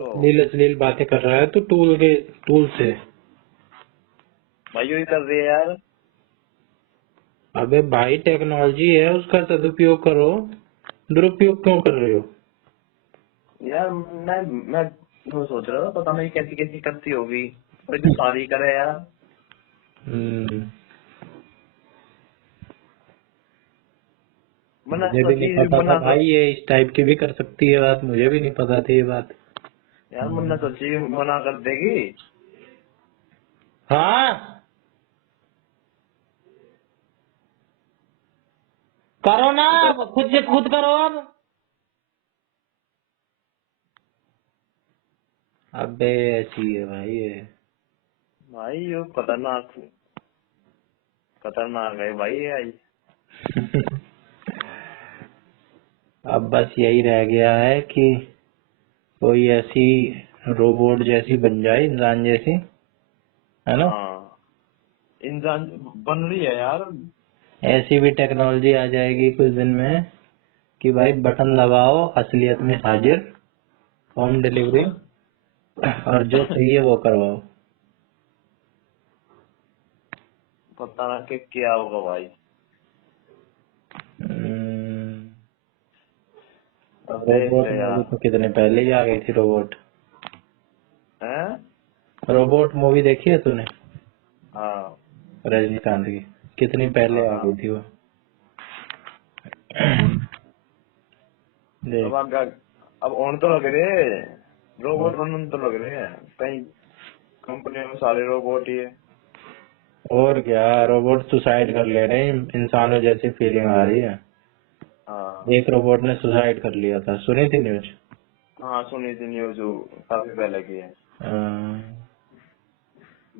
तो अश्लील अश्लील बातें कर रहा है तो टूल से। भाई यही कर रही है यार। अबे भाई टेक्नोलॉजी है, उसका सदुपयोग करो, दुरुपयोग क्यों कर रहे हो? यार मैं वो सोच रहा था, पता नहीं कैसी कैसी करती होगी, पर जो सारी करे यार। हम्म, मना मुझे भी नहीं सोची पता था मना भाई, ये इस टाइप की भी कर सकती है बात, मुझे भी नहीं पता थी ये बात। यार मना सोची मना कर देगी। हाँ करो ना, तो खुद से खुद करो अब। अबे ऐसी है भाई ये। भाई ये खतरनाक खतरनाक है भाई ये आई। अब बस यही रह गया है कि कोई ऐसी रोबोट जैसी बन जाए, इंसान जैसी, है ना? हाँ इंसान बन रही है यार। ऐसी भी टेक्नोलॉजी आ जाएगी कुछ दिन में कि भाई बटन दबाओ, असलियत में हाजिर, होम डिलीवरी, और जो चाहिए वो करवाओ। पता ना कि क्या होगा भाई। हम्म, अब देख रोबोट ले मूवी यार। तो कितने पहले ही आ गई थी रोबोट। हैं? रोबोट मूवी देखी है तूने? हाँ रजनीकांत की, कितनी हाँ पहले आ हाँ। गई थी वो। अब देख। आगे अब ऑन तो लग रहे, रोबोट बनने तो लग रहे हैं कहीं कंपनी में, सारे रोबोट ही है। और क्या, रोबोट सुसाइड कर ले रहे हैं, इंसानों जैसी फीलिंग आ रही है। हाँ एक रोबोट ने सुसाइड कर लिया था, सुनी थी न्यूज? हाँ सुनी थी न्यूज, काफी पहले की है।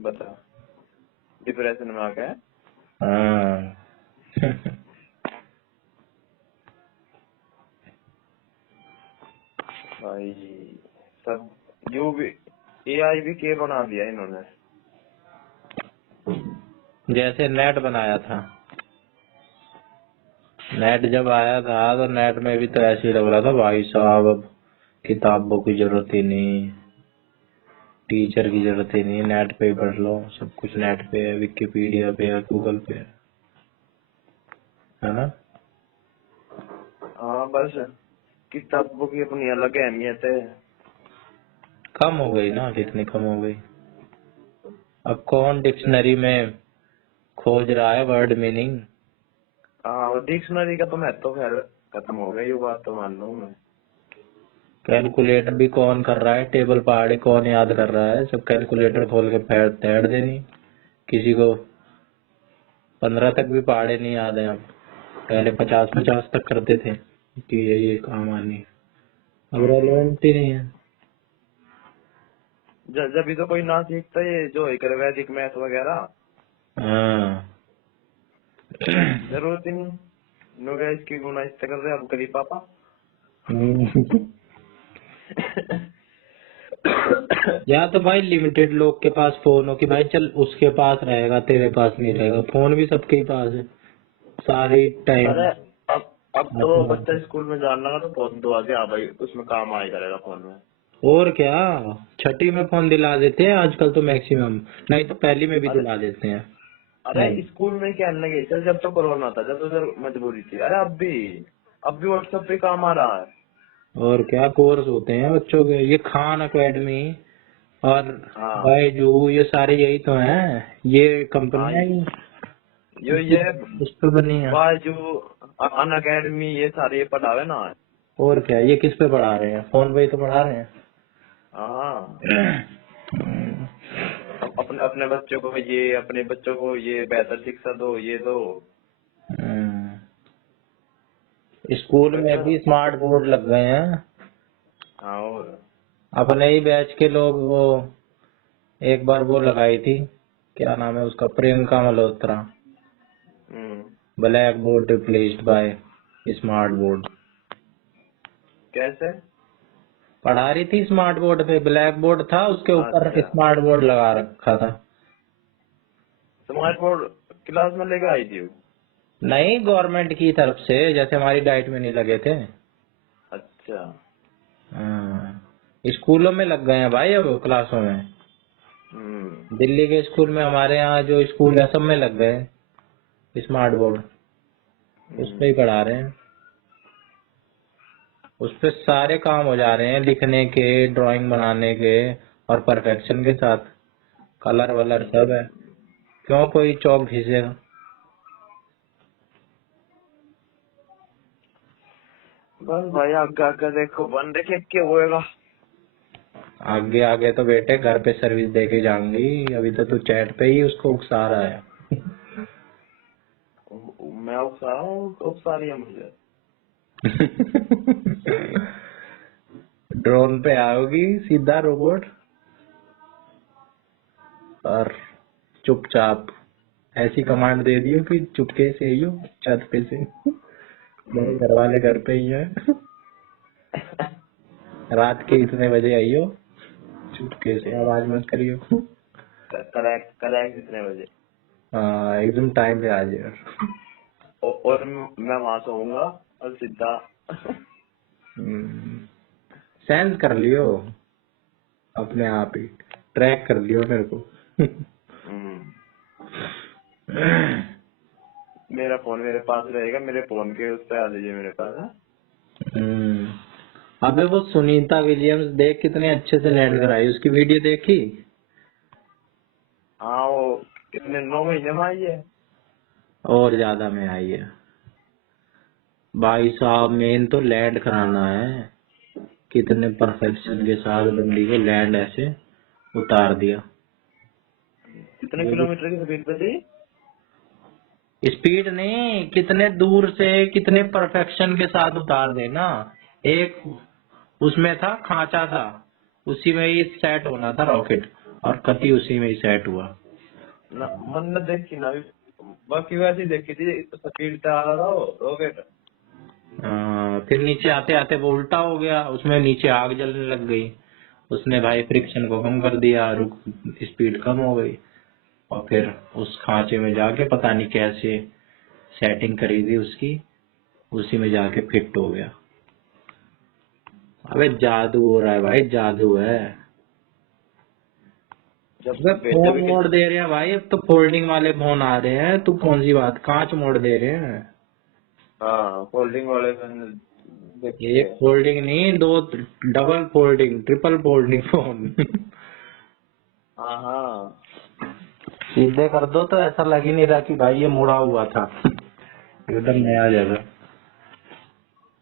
बता, डिप्रेशन में आ गए। हाँ। भाई सब जो भी एआई भी के बना दिया इन्होंने। जैसे नेट बनाया था, नेट जब आया था तो नेट में भी तो ऐसे ही लग रहा था भाई साहब, अब किताबों की जरूरत ही नहीं, टीचर की जरूरत ही नहीं, नेट पे ही पढ़ लो, सब कुछ नेट पे है, विकिपीडिया पे है, गूगल पे है ना? हाँ बस किताबों की अपनी अलग अहमियत है। कम हो गई ना, कितनी कम हो गई। अब कौन डिक्शनरी में खोज रहा है वर्ड मीनिंग? हाँ और डिक्शनरी का तो महत्व तो खैर खत्म हो गया, ये बात तो मान लूँ मैं। कैलकुलेटर भी कौन कर रहा है, टेबल पहाड़े कौन याद कर रहा है, सब कैलकुलेटर खोल के तैड़ देनी। किसी को 15 तक भी पहाड़े नहीं याद है अब। पहले 50-50 तक करते थे कि ये काम आनी, अब रेलेवेंट ही नहीं है। जब भी तो कोई ना सीखता ये जो है कर वैदिक मैथ वगैरह, हाँ। जरूरत ही नहीं। लोग इसकी गुना इससे कर रहे, अब करी पापा। या तो भाई लिमिटेड लोग के पास फोन हो कि भाई चल उसके पास रहेगा, तेरे पास नहीं रहेगा, फोन भी सबके ही पास है सारे टाइम। अरे अब तो बच्चा स्कूल में जाने लगा तो फोन तो आगे, हाँ भाई उसमें काम आया करेगा फोन में। और क्या, छठी में फोन दिला देते हैं आजकल तो मैक्सिमम, नहीं तो पहली में भी अरे दिला देते हैं। अरे स्कूल में क्या लगे, चल जब तो कोरोना था, जब तो मजबूरी थी, अरे अब भी व्हाट्सएप पे काम आ रहा है। और क्या कोर्स होते हैं बच्चों के, ये खान एकेडमी और हाँ बायजू, ये सारे यही तो हैं, ये हाँ कंपनियां ही ये इस पे बनी है। बाजू अन अकेडमी ये सारे ये पढ़ावे ना है। और क्या, ये किस पे पढ़ा रहे हैं, फोन पे ही तो पढ़ा रहे हैं। हाँ अपने अपने बच्चों को ये, अपने बच्चों को ये बेहतर शिक्षा दो, ये दो। स्कूल में बच्चा भी स्मार्ट बोर्ड लग गए हैं। हाँ और अपने ही बैच के लोग, वो एक बार वो लगाई थी, क्या नाम है उसका, Priyanka Malhotra, hmm, black board replaced by smart board. कैसे? पढ़ा रही थी स्मार्ट बोर्ड पे, ब्लैक बोर्ड था उसके ऊपर अच्छा स्मार्ट बोर्ड लगा रखा था। स्मार्ट बोर्ड क्लास में लेके आई थी वो? नहीं, गवर्नमेंट की तरफ से, जैसे हमारी डाइट में नहीं लगे थे। अच्छा हाँ। स्कूलों में लग गए हैं भाई अब क्लासों में। दिल्ली के स्कूल में, हमारे यहाँ जो स्कूल है सब में लग गए हैं स्मार्ट बोर्ड, उस पे ही पढ़ा रहे हैं। उस पे सारे काम हो जा रहे हैं, लिखने के, ड्राइंग बनाने के, और परफेक्शन के साथ। कलर वलर सब है, क्यों कोई चौक घिसेगा। बस भाई आगे आगे देखो, बन देखे क्या होएगा। आगे आगे तो बेटे घर पे सर्विस दे के जाऊंगी, अभी तो तू चैट पे ही उसको उकसा रहा है। मैं उकसा रहा हूँ, उकसा रही है मुझे। ड्रोन पे आओगी सीधा रोबोट, और चुपचाप ऐसी कमांड दे दियो कि चुपके से आइयो छत पे से। मेरे घर वाले घर पे ही है, रात के इतने बजे आइयो, चुपके से आवाज मत करियो। करेक्ट करेक्ट इतने बजे। हाँ एकदम टाइम पे आ जाइए। और मैं वहां सोऊंगा और सीधा सेंस कर लियो अपने आप ही, ट्रैक कर लियो मेरे को। मेरा फोन मेरे पास रहेगा, मेरे फोन के उस पे आ जाइए मेरे पास। अबे वो सुनीता विलियम्स देख कितने अच्छे से लैंड कराई, उसकी वीडियो देखी? हाँ वो कितने 9 महीने में आई है। और ज्यादा में आई है भाई साहब। मेन तो लैंड कराना है, कितने परफेक्शन के साथ बंदी को लैंड ऐसे उतार दिया। कितने किलोमीटर की स्पीड पे थी? स्पीड नहीं, कितने दूर से कितने परफेक्शन के साथ उतार देना। एक उसमें था खांचा था, उसी में ही सेट होना था रॉकेट, और कति उसी में ही सेट हुआ। मन देखी ना, बाकी वैसे ही देखी थी, स्पीड पे आ रहा था वो रॉकेट। फिर नीचे आते आते वो उल्टा हो गया, उसमें नीचे आग जलने लग गई। उसने भाई फ्रिक्शन को कम कर दिया, रुक स्पीड कम हो गई, और फिर उस खांचे में जाके पता नहीं कैसे सेटिंग करी थी उसकी, उसी में जाके फिट हो गया। अबे जादू हो रहा है भाई, जादू है। जब फोन मोड़ दे रहे हैं भाई, अब तो फोल्डिंग वाले फोन आ रहे हैं, तू कौन सी बात, कांच मोड़ दे रहे हैं। हाँ फोल्डिंग वाले एक फोल्डिंग नहीं, दो double folding, triple folding phone. हाँ हाँ सीधे कर दो तो ऐसा लग ही नहीं रहा कि भाई ये मुड़ा हुआ था, एकदम नया जगह।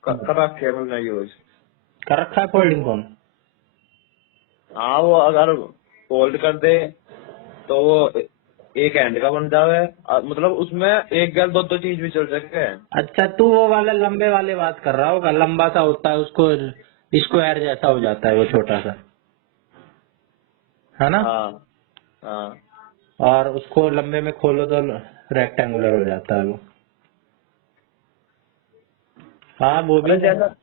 कर रखे हमने यूज कर रखा है फोल्डिंग फोन। हाँ वो अगर फोल्ड कर दे तो वो एक हैंड का बन जावे, मतलब उसमें एक गैल दो दो चीज भी चल सके। अच्छा तू वो वाला लंबे वाले बात कर रहा होगा, लंबा सा होता है, उसको स्क्वायर जैसा हो जाता है वो छोटा सा, है ना? हाँ हाँ और उसको लंबे में खोलो तो रेक्टेंगुलर हो जाता है वो। हाँ वो भी जैसा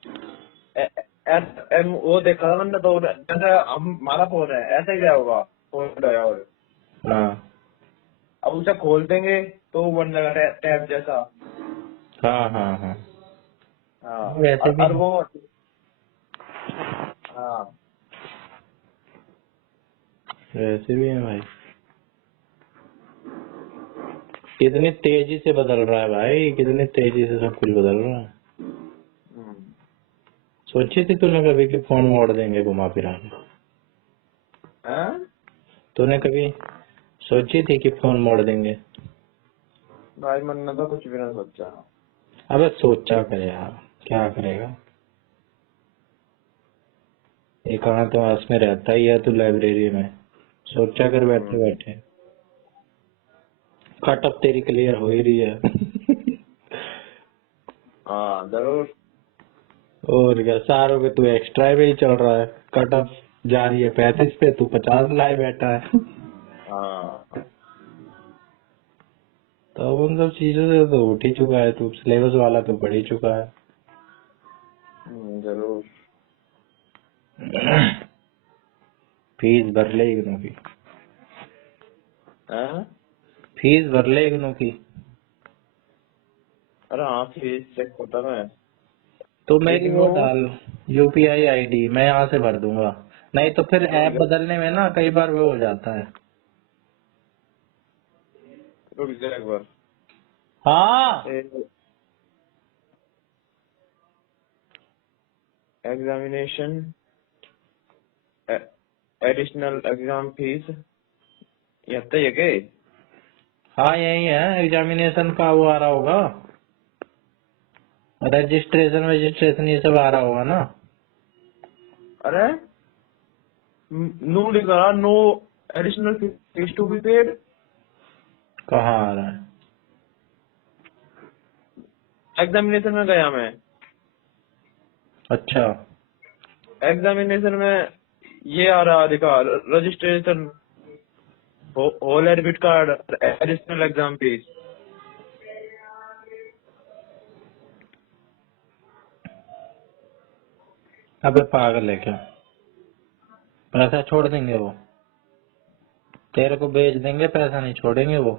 वो देखा था मैंने, तो जैसे हमारा फोन है ऐसा ही क्या होगा फोल्ड है, और हाँ अब उसे खोल देंगे तो वो बन जाएगा टैब जैसा। हाँ हाँ हाँ हाँ वैसे भी और वो हाँ वैसे भी है भाई। कितनी तेजी से बदल रहा है भाई, कितनी तेजी से सब कुछ बदल रहा है। सोची थी तूने कभी कि फोन मोड़ देंगे घुमा फिरा के? तूने कभी सोची थी कि फोन मोड़ देंगे? भाई मैंने तो कुछ भी नहीं सोचा। अबे सोचा करे यार, क्या करेगा। एकांतवास में रहता ही है तू लाइब्रेरी में, सोचा कर बैठे बैठे। कट ऑफ तेरी क्लियर हो ही रही है। हाँ जरूर। और क्या, सारों पे तू एक्स्ट्रा पे ही चल रहा है, कट ऑफ जा रही है 35 पे, तू 50 लाए बैठा है। हाँ तो उन सब चीजों से तो उठ ही चुका है तू, सिलेबस वाला तो पढ़ ही चुका है। जरूर। फीस भर ले इग्नू की, फीस भर ले इग्नू की। अरे हाँ फीस चेक होता है। तो मेरी वो डाल यूपीआई आईडी, मैं यहाँ से भर दूंगा। नहीं तो फिर रुक ऐप जा बदलने में ना कई बार वो हो जाता है। रुक जा एक बार। हाँ एग्जामिनेशन एडिशनल एग्जाम फीस यहाँ ये के। हाँ यही है, एग्जामिनेशन का वो आ रहा होगा, रजिस्ट्रेशन रजिस्ट्रेशन ये सब आ रहा होगा ना। अरे नो लिखा रहा, no additional fees to be paid. कहाँ आ रहा है? एग्जामिनेशन में गया मैं, अच्छा एग्जामिनेशन में ये आ रहा दिखा, registration hall admit card additional exam fees. अबे पागल है क्या? पैसा छोड़ देंगे वो, तेरे को भेज देंगे, पैसा नहीं छोड़ेंगे वो।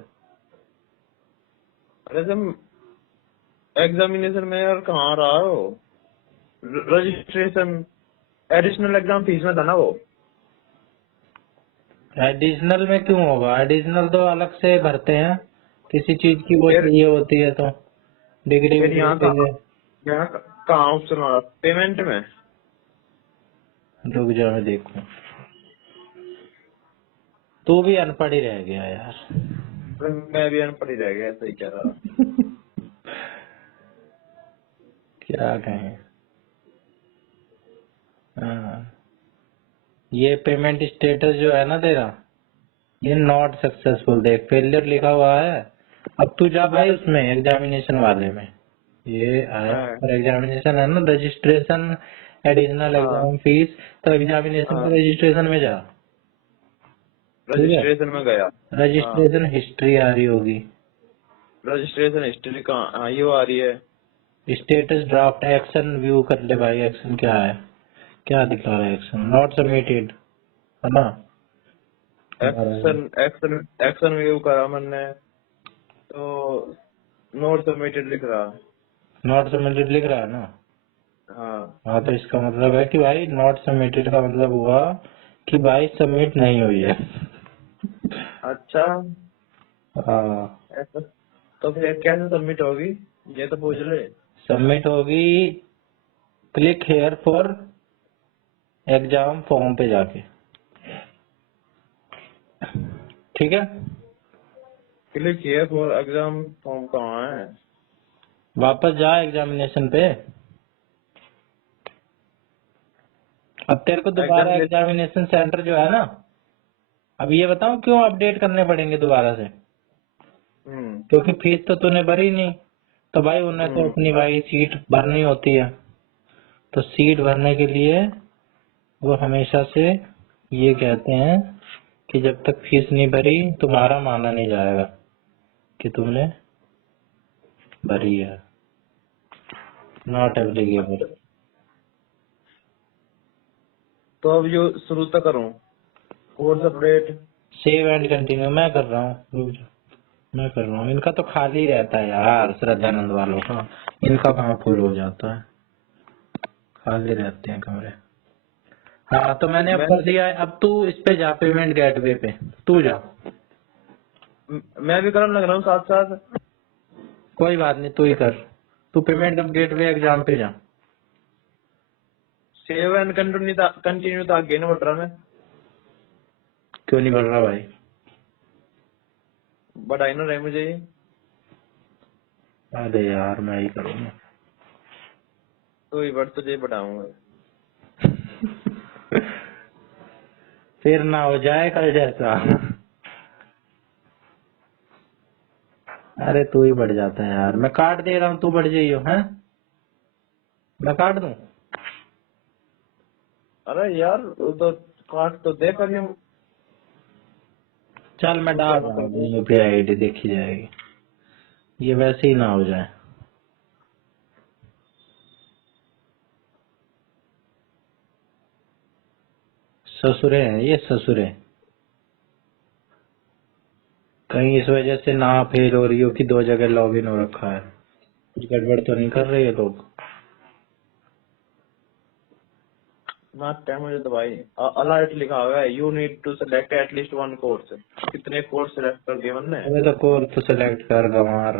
अरे तुम एग्जामिनेशन में यार कहाँ आ रहा हो, रजिस्ट्रेशन एडिशनल एग्जाम फीस में था ना वो। एडिशनल में क्यों होगा? एडिशनल तो अलग से भरते हैं, किसी चीज की वो फिर चाहिए होती है तो, डिग्री फिर विग्री यहाँ के का लिए। यहाँ कहाँ ऑप्शन आ रहा पेमेंट में। रुक जा मैं देखूं, तू भी अनपढ़ ही रह गया यार। अरे मैं भी अनपढ़ ही रह गया, सही कह रहा। क्या कहें। हाँ, ये पेमेंट स्टेटस जो है ना तेरा, ये नॉट सक्सेसफुल, देख फेलियर लिखा हुआ है। अब तू जा भाई उसमें एग्जामिनेशन वाले में, ये आया हाँ और एग्जामिनेशन है ना, रजिस्ट्रेशन एडिशनल हाँ एग्जाम फीस, तो एग्जामिनेशन हाँ, के रजिस्ट्रेशन में जा। ठीक है, रजिस्ट्रेशन में गया। हाँ रजिस्ट्रेशन हिस्ट्री आ रही होगी, रजिस्ट्रेशन हिस्ट्री कहाँ, हाँ ये आ रही है। स्टेटस ड्राफ्ट एक्शन व्यू कर ले भाई, एक्शन क्या है, क्या दिखा रहा है, एक्शन नॉट सबमिटेड है ना। एक्शन एक्शन एक्शन व्यू करा मैंने तो नोट सबमिटेड लिख रहा। नॉट सबमिटेड लिख रहा है ना। हाँ हाँ तो इसका मतलब है कि भाई नॉट सबमिटेड का मतलब हुआ कि भाई सबमिट नहीं हुई है। अच्छा, हाँ, ऐसा तो फिर कैसे सबमिट होगी, ये तो पूछ ले। सबमिट होगी, click here for exam form पे जाके, ठीक है। Click here for exam form कहाँ है। वापस जा एग्जामिनेशन पे, अब तेरे को दोबारा एग्जामिनेशन। एग्जामिनेशन सेंटर जो है ना, अब ये बताऊं क्यों अपडेट करने पड़ेंगे दोबारा से, क्योंकि फीस तो तूने भरी नहीं, तो भाई उन्हें तो अपनी भाई सीट भरनी होती है, तो सीट भरने के लिए वो हमेशा से ये कहते हैं कि जब तक फीस नहीं भरी तुम्हारा माना नहीं जाएगा कि तुमने भरी है, नॉट एप्लीकेबल। तो अब जो शुरू तक करूँ course update. Save and continue मैं कर रहा हूँ, रुक जा, मैं कर रहा हूँ। इनका तो खाली रहता है यार, श्रद्धानंद वालों का, इनका कहाँ फुल हो जाता है, खाली रहते हैं कमरे। हाँ तो मैंने अब मैं कर दिया है, अब तू इस पे जा, पेमेंट गेटवे पे तू जा। मैं भी करने लग रहा हूँ साथ साथ। कोई बात नहीं, तू ही कर, तू पेमेंट गेटवे एग्जाम पे जा। सेव एंड कंटिन्यू तो आगे नहीं बढ़ रहा मैं। क्यों नहीं बढ़ रहा भाई? बढ़ाई ना रहे मुझे ये। अरे यार मैं ही करूँगा। तो ही बढ़ तुझे बढ़ाऊंगा। फिर ना हो जाए कल जैसा। अरे तू ही बढ़ जाता है यार, मैं काट दे रहा हूँ, तू बढ़ जाइयो है, मैं काट दूं। अरे यार वो तो काट तो दे कर चल मैं डाल रहा हूँ, यूपीआई आईडी देखी जाएगी, ये वैसे ही ना हो जाए। ससुरे है ये, ससुरे, कहीं इस वजह से ना फेल हो रही हो कि 2 जगह लॉगिन हो रखा है, कुछ गड़बड़ तो नहीं कर रहे ये लोग। ना टाइम मुझे तो भाई अलर्ट लिखा हुआ है, you need to select at least one course. कितने कोर्स सेलेक्ट कर दिए मैंने? अबे तो कोर्स तो सेलेक्ट कर गंवार।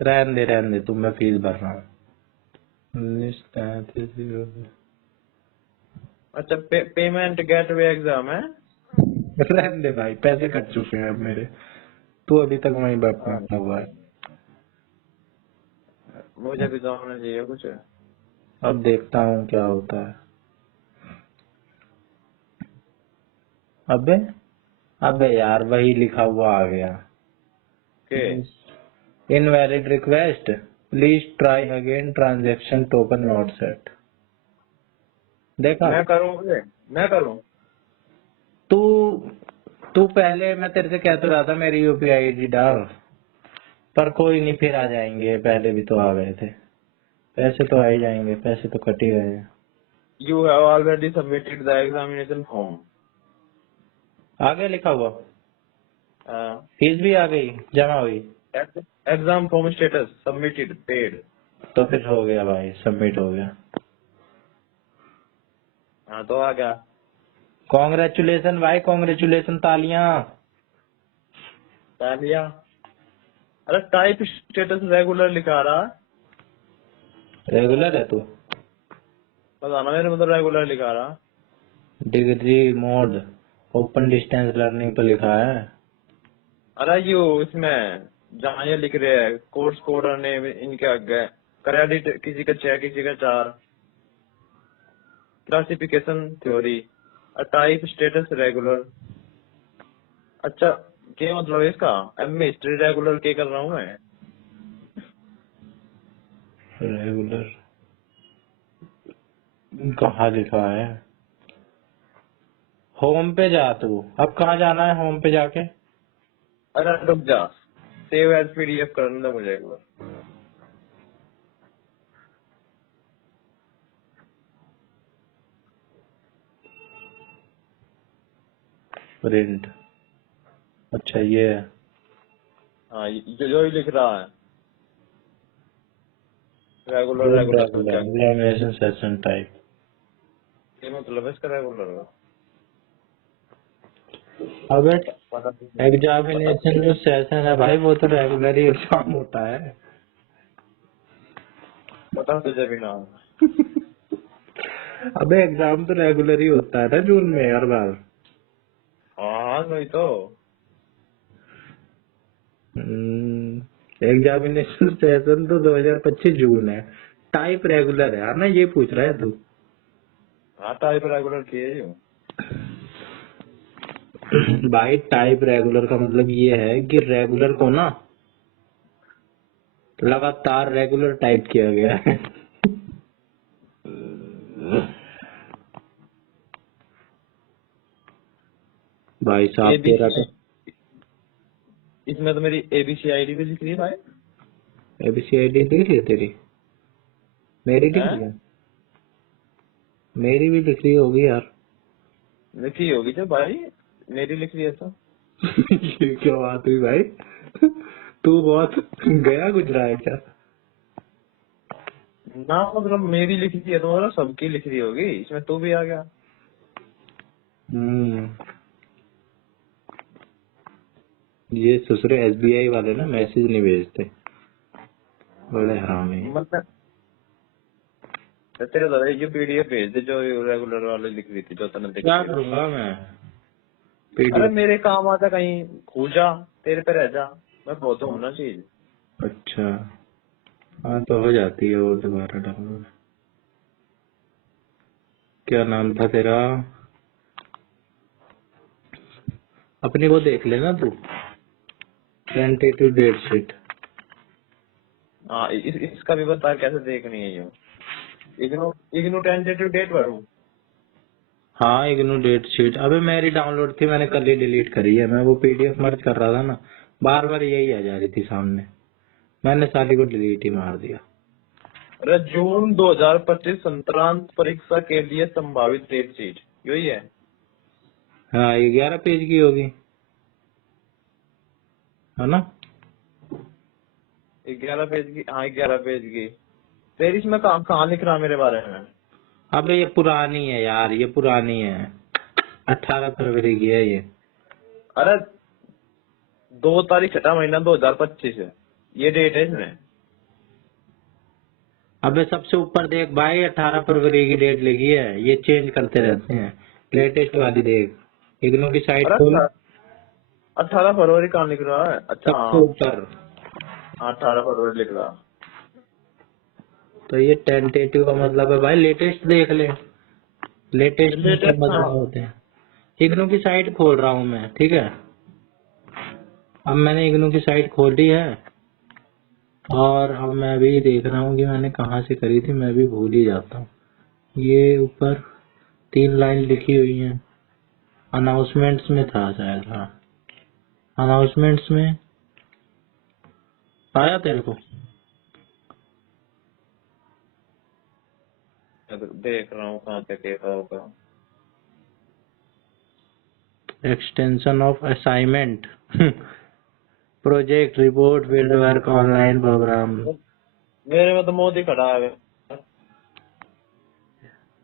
रहने दे तुम, मैं फीस भर रहा हूँ। अच्छा पेमेंट गेटवे एग्जाम है? रहने दे भाई, पैसे कट चुके हैं अब मेरे। तू अभी तक वहीं बैठा हुआ है। मुझे भी तो होना चाहिए कुछ। अब देखता हूँ क्या होता है। अबे अबे यार वही लिखा हुआ आ गया। के invalid request, please try again, transaction token not set. देखा? मैं करूँ। तू तू पहले मैं तेरे से कहता रहा था मेरी यूपीआई आईडी डाल, पर कोई नहीं, फिर आ जाएंगे। पहले भी तो आ गए थे। पैसे तो आ ही जाएंगे, पैसे तो कट ही गए हैं। You have already submitted the examination form. आगे लिखा हुआ फीस भी आ गई, जमा हुई। Exam form status submitted paid. तो फिर हो गया भाई, सबमिट हो गया। हाँ तो आ गया। कॉन्ग्रेचुलेशन भाई, कॉन्ग्रेचुलेशन, तालियां। तालिया। अरे टाइप स्टेटस रेगुलर लिखा रहा। रेगुलर है तू? पता ना मेरे मतलब रेगुलर लिखा रहा। Degree mode open distance learning पे लिखा है। अरे यू इसमें जहाँ ये लिख रहे हैं कोर्स कोड ने इनके आगे क्रेडिट किसी का 6 किसी का 4। Classification theory type status regular. अच्छा क्या मतलब है इसका? एम हिस्ट्री रेगुलर क्या कर रहा हूँ मैं? रेगुलर कहाँ लिखा है? होम पे जा तू। अब कहाँ जाना है होम पे जाके? अरे रुक जा, सेव एज पीडीएफ करने दो मुझे एक बार। प्रिंट। अच्छा ये है। हाँ जो ही लिख रहा है रेगुलर रेगुलर तो क्या एग्जामिनेशन सेशन टाइप। मतलब है इसका रेगुलर? अब पता एग्जामिनेशन जो सेशन है भाई, वो तो रेगुलर ही एग्जाम होता है। पता तुझे भी ना। अबे एग्जाम तो रेगुलर ही होता है ना जून में हर बार। हाँ नहीं तो एग्जामिनेशन सेशन तो 2025 जून है। टाइप रेगुलर है ना, ये पूछ रहा है तू? हाँ टाइप रेगुलर किए ही हूँ। भाई टाइप रेगुलर का मतलब ये है कि रेगुलर को ना लगातार रेगुलर टाइप किया गया है। भाई साहब तेरा एबीसी तो इसमें तो मेरी एबीसी आईडी भी लिख रही है भाई। एबीसीआईडी दिख रही है तेरी? मेरी दिख हैं? रही है? मेरी भी दिख रही होगी यार। लिखी होगी जो भाई, मेरी लिख रही है तो। ये क्या बात हुई भाई? तू बहुत गया गुजरा है क्या? ना मतलब मेरी लिखी थी तो मतलब सबकी लिख रही होगी, इसमें तू भी आ गया। ये ससुरे एसबीआई वाले ना मैसेज नहीं भेजते, बड़े हरामी हैं। मतलब तेरे दादा ये पीडीएफ भेज दे जो रेगुलर वाले लिख रही थी जो तने लिखी क्या थी। करूंगा मैं? अरे पीडीएफ? मेरे काम आता कहीं खो जा, तेरे पे रह जा, मैं बहुत हूँ ना चीज। अच्छा हाँ, तो हो जाती है वो दोबारा डाउनलोड। क्या नाम था तेरा? अपनी वो देख लेना तू, टेंटेटिव डेट शीट। हाँ इसका भी बता कैसे देखनी है ये। इग्नू इग्नू टेंटेटिव डेट भरूं? हाँ इग्नू डेट शीट, अबे मेरी डाउनलोड थी, मैंने कल ही डिलीट करी है। मैं वो पीडीएफ मर्ज कर रहा था ना, बार बार यही आ जा रही थी सामने, मैंने साली को डिलीट ही मार दिया। अरे जून 2025 संक्रांत परीक्षा के लिए संभावित डेट शीट यही है। हाँ ये 11 पेज की होगी, है ना? 11 पेज की, हाँ 11 पेज की। तेरी इसमें कहाँ कहाँ लिख रहा मेरे बारे में? अबे ये पुरानी है यार, ये पुरानी है, 18 फरवरी की है ये। अरे 2 तारीख 6 महीना 2025 है, ये डेट है इसमें। अबे सबसे ऊपर देख भाई, 18 फरवरी की डेट लिखी है, ये चेंज करते रहते हैं। लेटेस्ट वाली देख, इग्नू की साइट अरे खोल, 18 फरवरी कहाँ लिख रहा है? अच्छा सबसे हाँ, ऊपर। 18 फरवरी लिख रहा। तो ये टेंटेटिव का मतलब है भाई, लेटेस्ट देख ले, लेटेस्ट में सब लेटेस्ट हाँ। बदलाव होते हैं। इग्नू की साइट खोल रहा हूँ मैं, ठीक है। अब मैंने इग्नू की साइट खोली है, और अब मैं भी देख रहा हूँ कि मैंने कहाँ से करी थी, मैं भी भूल ही जाता हूँ। ये ऊपर 3 लाइन लिखी हुई हैं, अनाउंसमेंट्स में था शायद, हाँ अनाउंसमेंट्स में आया तेरे को। देख रहा हूँ कहाँ पे कैसा होगा। Extension of assignment, project report field work online programme. मेरे में तो मोदी खड़ा है।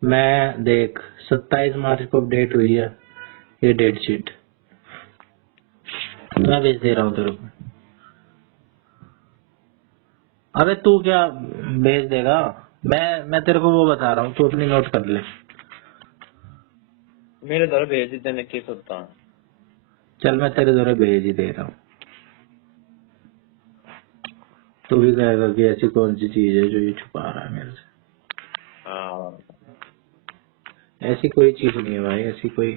मैं देख 27 मार्च को अपडेट हुई है ये डेट शीट, मैं भेज दे रहा हूँ तेरे को। अबे तू क्या भेज देगा, मैं तेरे को वो बता रहा हूँ, तू अपनी नोट कर ले। मेरे द्वारा भेज देने की सकता हूँ। चल मैं तेरे द्वारा भेज ही दे रहा हूँ, तू भी कहेगा कि ऐसी कौन सी चीज है जो ये छुपा रहा है मेरे से। हाँ ऐसी कोई चीज नहीं है भाई, ऐसी कोई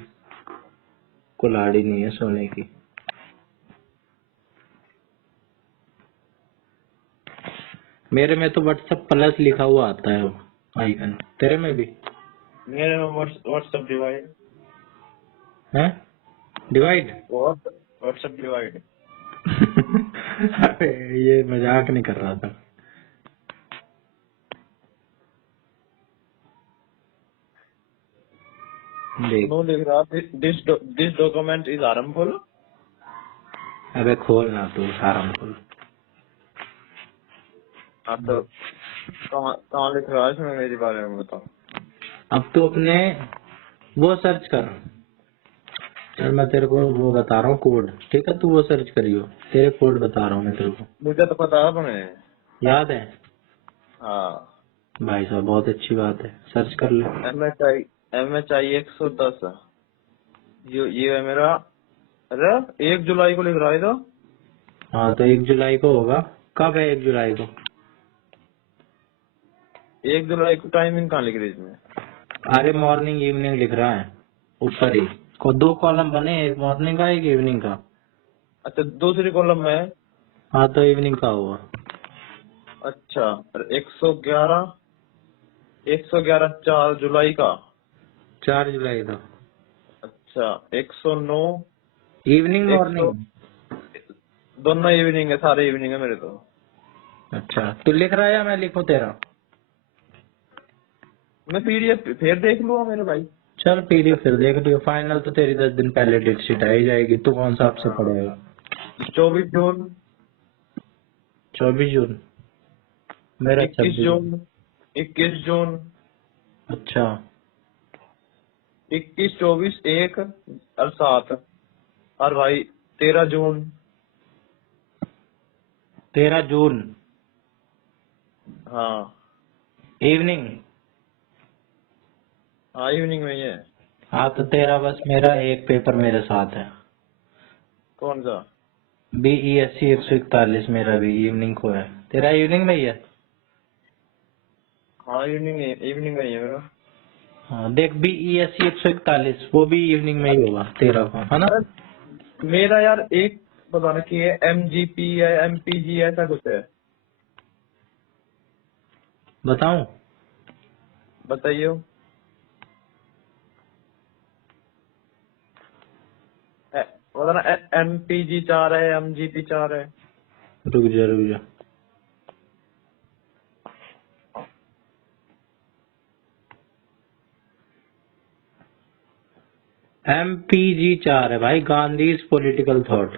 कुल्हाड़ी नहीं है सोने की। मेरे में तो व्हाट्सएप प्लस लिखा हुआ आता है वो आइकन, तेरे में भी मेरे में व्हाट्सएप डिवाइड। है? डिवाइड? WhatsApp divide. अरे ये मजाक नहीं कर रहा था। देख, नो लिख रहा, दिस डॉक्यूमेंट इज हार्मफुल। अबे खोल ना तू, आराम खोल। हाँ तो कहाँ कहाँ लिख रहा है इसमें मेरे बारे में बताओ। अब तू अपने वो सर्च कर, चल मैं तेरे को वो बता रहा हूँ कोड, ठीक है, तू वो सर्च करियो, तेरे कोड बता रहा हूँ मैं तेरे को। मुझे तो पता है तुम्हें। याद है? हाँ। भाई साहब बहुत अच्छी बात है, सर्च कर ले। MHI 110। ये है मेरा। अरे 1 जुलाई को लिख रहा है तो। हाँ तो 1 जुलाई को होगा, कब है 1 जुलाई को? 1 जुलाई को टाइमिंग कहाँ लिख रही है इसमें? अरे मॉर्निंग इवनिंग लिख रहा है ऊपर ही, को 2 कॉलम बने, एक मॉर्निंग का एक इवनिंग का। अच्छा दूसरी कॉलम में। हाँ तो इवनिंग का हुआ। अच्छा 111 4 जुलाई का। 4 जुलाई का। अच्छा 109। Evening 100 morning. दोनों इवनिंग है, सारे इवनिंग है मेरे तो। अच्छा तू लिख रहा है या मैं लिखूं तेरा? मैं PDF फिर देख लूंगा मेरे भाई। चल पीडीएफ फिर देख लियो, फाइनल तो तेरी 10 दिन पहले डेट शीट आ ही जाएगी, तू कौन सा आपसे हाँ पढ़ेगा। 24 जून। 24 जून, मेरा 26। 21 जून। 21 जून। अच्छा 21 24 1 और 7 और भाई 13 जून। 13 जून हाँ। इवनिंग। हाँ इवनिंग में ही है। हाँ तो तेरा बस मेरा एक पेपर मेरे साथ है, कौन सा? BESC 141, मेरा भी इवनिंग को है, तेरा इवनिंग में ही है। हाँ इवनिंग में ही है मेरा। हाँ देख BESC 141 वो भी इवनिंग में ही होगा तेरा को, है ना? अरे मेरा यार एक पता नहीं कि है MGP या MPG ऐसा कुछ है। बताऊं? बताइए। पता ना MPG 4 है, MGP 4 है। रुक जा। MPG 4 है भाई, गांधीज पॉलिटिकल थॉट।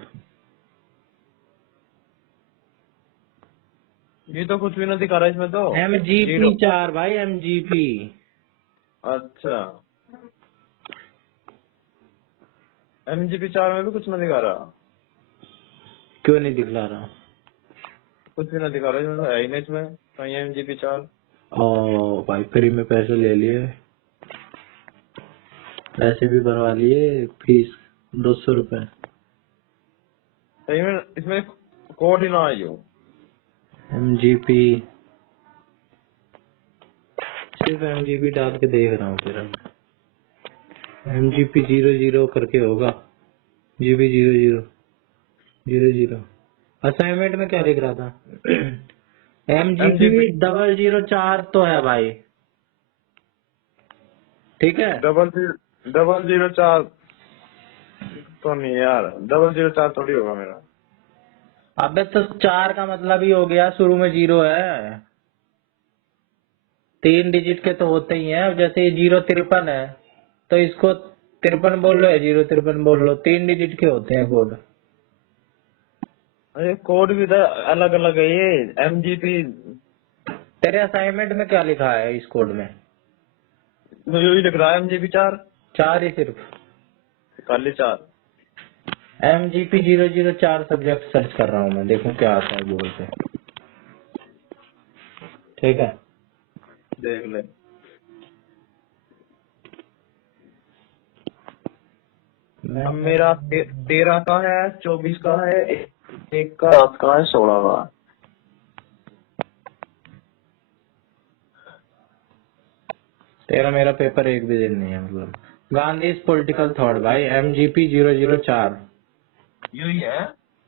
ये तो कुछ भी नहीं दिखा रहा इसमें तो। MGP 4 भाई, MGP। अच्छा, MGP 4 में भी कुछ नहीं दिखा रहा। क्यों नहीं दिखला रहा? कुछ भी नहीं दिखा रहा इसमें तो, है ही नहीं इसमें कहीं MGP 4। ओ भाई, फ्री में पैसे ले लिए, पैसे भी भरवा लिए, फीस 200 रुपए। सही में इसमें कोड ही ना आई हो। MGP, सिर्फ MGP डाल के देख रहा हूँ फिर। MGP 00 करके होगा, GB 0000। असाइनमेंट में क्या लिख रहा था? MGP 004 तो है भाई, ठीक है। 004 तो नहीं यार, 004 थोड़ी होगा मेरा। अबे तो 4 का मतलब ही हो गया, शुरू में 0 है। 3 डिजिट के तो होते ही हैं। जैसे ये 053 है तो इसको 53 बोल लो या 053 बोल लो, 3 डिजिट के होते हैं कोड। अरे कोड भी तो अलग अलग है ये MGP। तेरे असाइनमेंट में क्या लिखा है इस कोड में? तो यही लिख रहा है MGP 4, 4 ही सिर्फ। खाली 4। MGP 004 सब्जेक्ट सर्च कर रहा हूँ मैं, देखूं क्या आता है बोल पे। ठीक है, देख ले। अब मेरा 13 का है, 24 का है, 1 का, 7 का है, 16 का। तेरा मेरा पेपर एक भी दिन नहीं है मतलब। गांधी पॉलिटिकल थॉट भाई, MGP 004 यही है।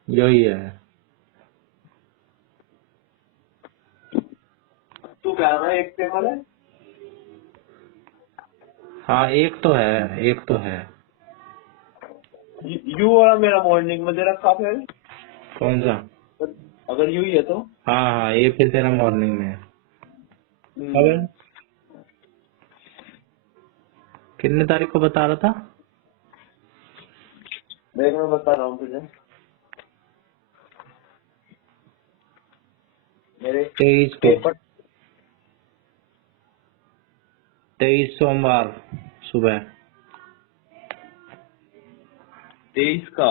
यही है। तू कह रहा है एक पेपर है? हाँ एक तो है, एक तो है। यू वाला मेरा मॉर्निंग में दे रखा है। कौन सा? अगर यू ही है तो हाँ हाँ, ये फिर तेरा मॉर्निंग में है। अबे कितने तारीख को बता रहा था? देख मैं बता रहा हूँ तुझे। मेरे 23 को, पेपर 23 सोमवार सुबह। 23 का